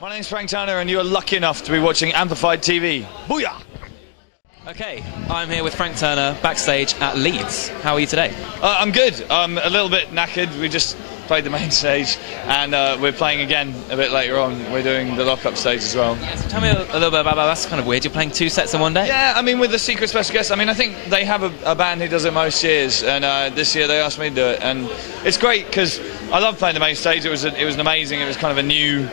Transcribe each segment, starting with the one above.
My name's Frank Turner and you're lucky enough to be watching Amplified TV. Booyah! Okay, I'm here with Frank Turner backstage at Leeds. How are you today? I'm good. I'm a little bit knackered. We just played the main stage and we're playing again a bit later on. We're doing the lock-up stage as well. Yeah, so tell me a little bit about that. That's kind of weird. You're playing 2 sets in one day? Yeah, I mean with the secret special guest, I think they have a band who does it most years, and this year they asked me to do it, and it's great because I love playing the main stage. It was amazing. It was kind of a new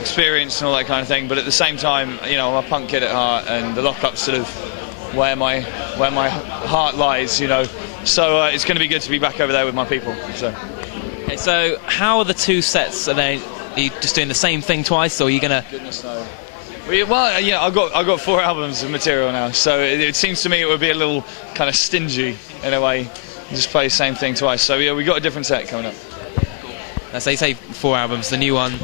experience and all that kind of thing, but at the same time, you know, I'm a punk kid at heart, and the lock-up's sort of where my heart lies, you know. So it's going to be good to be back over there with my people. So. Okay, so how are the 2 sets? Are you just doing the same thing twice, or are you gonna? Goodness no. Well, yeah, I've got 4 albums of material now, so it seems to me it would be a little kind of stingy in a way, just play the same thing twice. So yeah, we got a different set coming up. So you say 4 albums. The new one.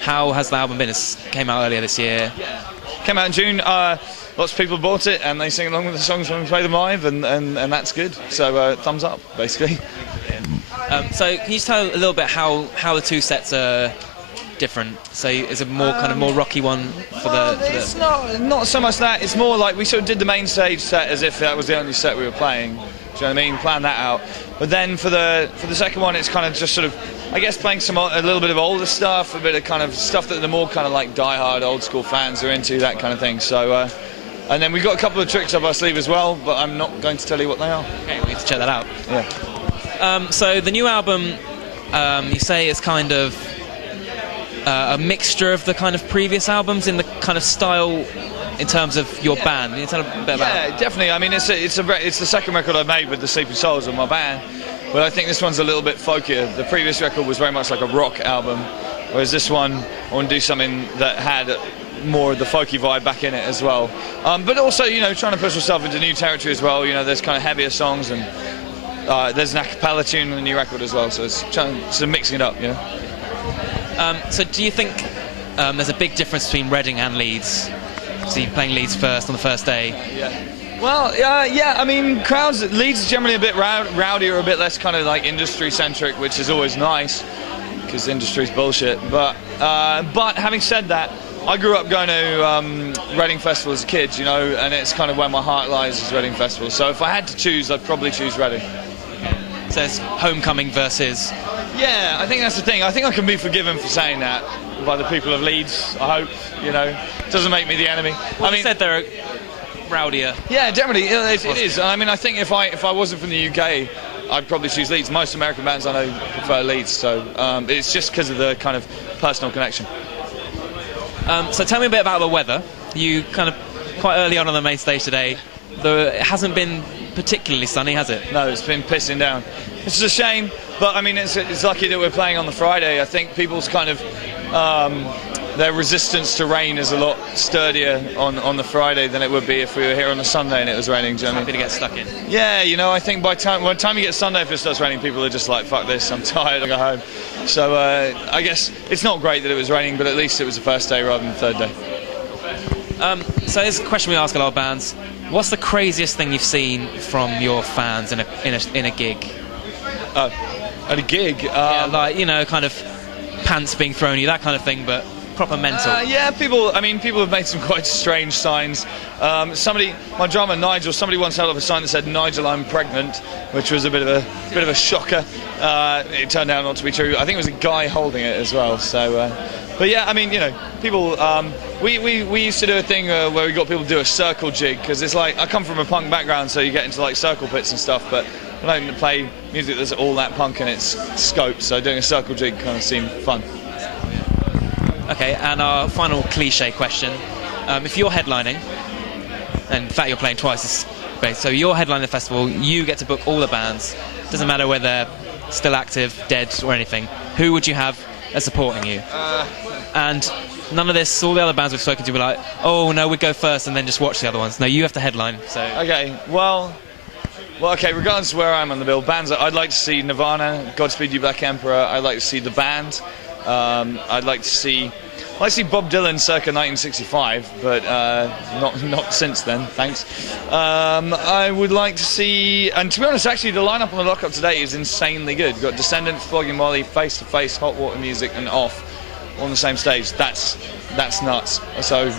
How has the album been? It came out earlier this year. Yeah. Came out in June. Lots of people bought it and they sing along with the songs when we play them live, and that's good. So thumbs up, basically. So can you just tell a little bit how the 2 sets are different? So is it more kind of more rocky one for the? It's not so much that. It's more like we sort of did the main stage set as if that was the only set we were playing. Do you know what I mean? Plan that out. But then for the second one, it's kind of just sort of, I guess, playing a little bit of older stuff, a bit of kind of stuff that the more kind of like die-hard old school fans are into, that kind of thing. So, and then we've got a couple of tricks up our sleeve as well, but I'm not going to tell you what they are. Okay, we need to check that out. Yeah. So the new album, you say is kind of a mixture of the kind of previous albums in the kind of style. In terms of your band, can you tell a bit about? Yeah, definitely. I mean, it's the second record I made with the Sleeping Souls of my band, but I think this one's a little bit folkier. The previous record was very much like a rock album, whereas this one I want to do something that had more of the folky vibe back in it as well. But also, you know, trying to push yourself into new territory as well. You know, there's kind of heavier songs, and there's an a cappella tune in the new record as well. So it's mixing it up, you know. So do you think there's a big difference between Reading and Leeds? So you're playing Leeds first on the first day. Yeah. Well, yeah. I mean, crowds. Leeds is generally a bit rowdier, a bit less kind of like industry centric, which is always nice because industry's bullshit. But having said that, I grew up going to Reading Festival as a kid, you know, and it's kind of where my heart lies is Reading Festival. So if I had to choose, I'd probably choose Reading. Okay. So it's homecoming versus. Yeah, I think that's the thing. I think I can be forgiven for saying that by the people of Leeds, I hope, you know. Doesn't make me the enemy. Well, I mean, you said they're rowdier. Yeah, definitely, it is. I mean, I think if I wasn't from the UK, I'd probably choose Leeds. Most American bands I know prefer Leeds, so it's just because of the kind of personal connection. So tell me a bit about the weather. You kind of, quite early on the main stage today, it hasn't been particularly sunny, has it? No, it's been pissing down. It's a shame, but I mean, it's lucky that we're playing on the Friday. I think people's kind of their resistance to rain is a lot sturdier on the Friday than it would be if we were here on the Sunday and it was raining. Happy to get stuck in. Yeah, you know, I think by the time you get Sunday, if it starts raining, people are just like, fuck this, I'm tired, I'll go home. So I guess it's not great that it was raining, but at least it was the first day rather than the third day. So here's a question we ask a lot of bands. What's the craziest thing you've seen from your fans in a gig? Oh, at a gig? Yeah, like, you know, kind of pants being thrown at you, that kind of thing, but proper mental. Yeah, people have made some quite strange signs. My drummer Nigel, somebody once held up a sign that said "Nigel, I'm pregnant," which was a bit of a shocker. It turned out not to be true. I think it was a guy holding it as well. So, but yeah, I mean, you know, people. We used to do a thing where we got people to do a circle jig, because it's like, I come from a punk background, so you get into like circle pits and stuff, but I don't play music that's all that punk in its scope. So doing a circle jig kind of seemed fun. Okay, and our final cliche question. If you're headlining, and in fact you're playing twice this space, so you're headlining the festival, you get to book all the bands, doesn't matter whether they're still active, dead or anything, who would you have as supporting you? And none of this, all the other bands we've spoken to were like, oh no, we'd go first and then just watch the other ones. No, you have to headline. So. Okay, well, okay, regardless of where I am on the bill, bands, I'd like to see Nirvana, Godspeed You Black Emperor, I'd like to see The Band, I'd like to see Bob Dylan circa 1965, but not since then, thanks. I would like to see, and to be honest, actually the lineup on the lockup today is insanely good. We've got Descendants, Flogging Molly, Face to Face, Hot Water Music, and Off. on the same stage, that's nuts. So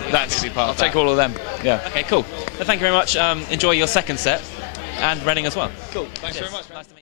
I'll take all of them. Yeah. Okay, cool. Well, thank you very much. Enjoy your second set and Reading as well. Cool. Thanks Cheers. very much, man. Nice to meet you.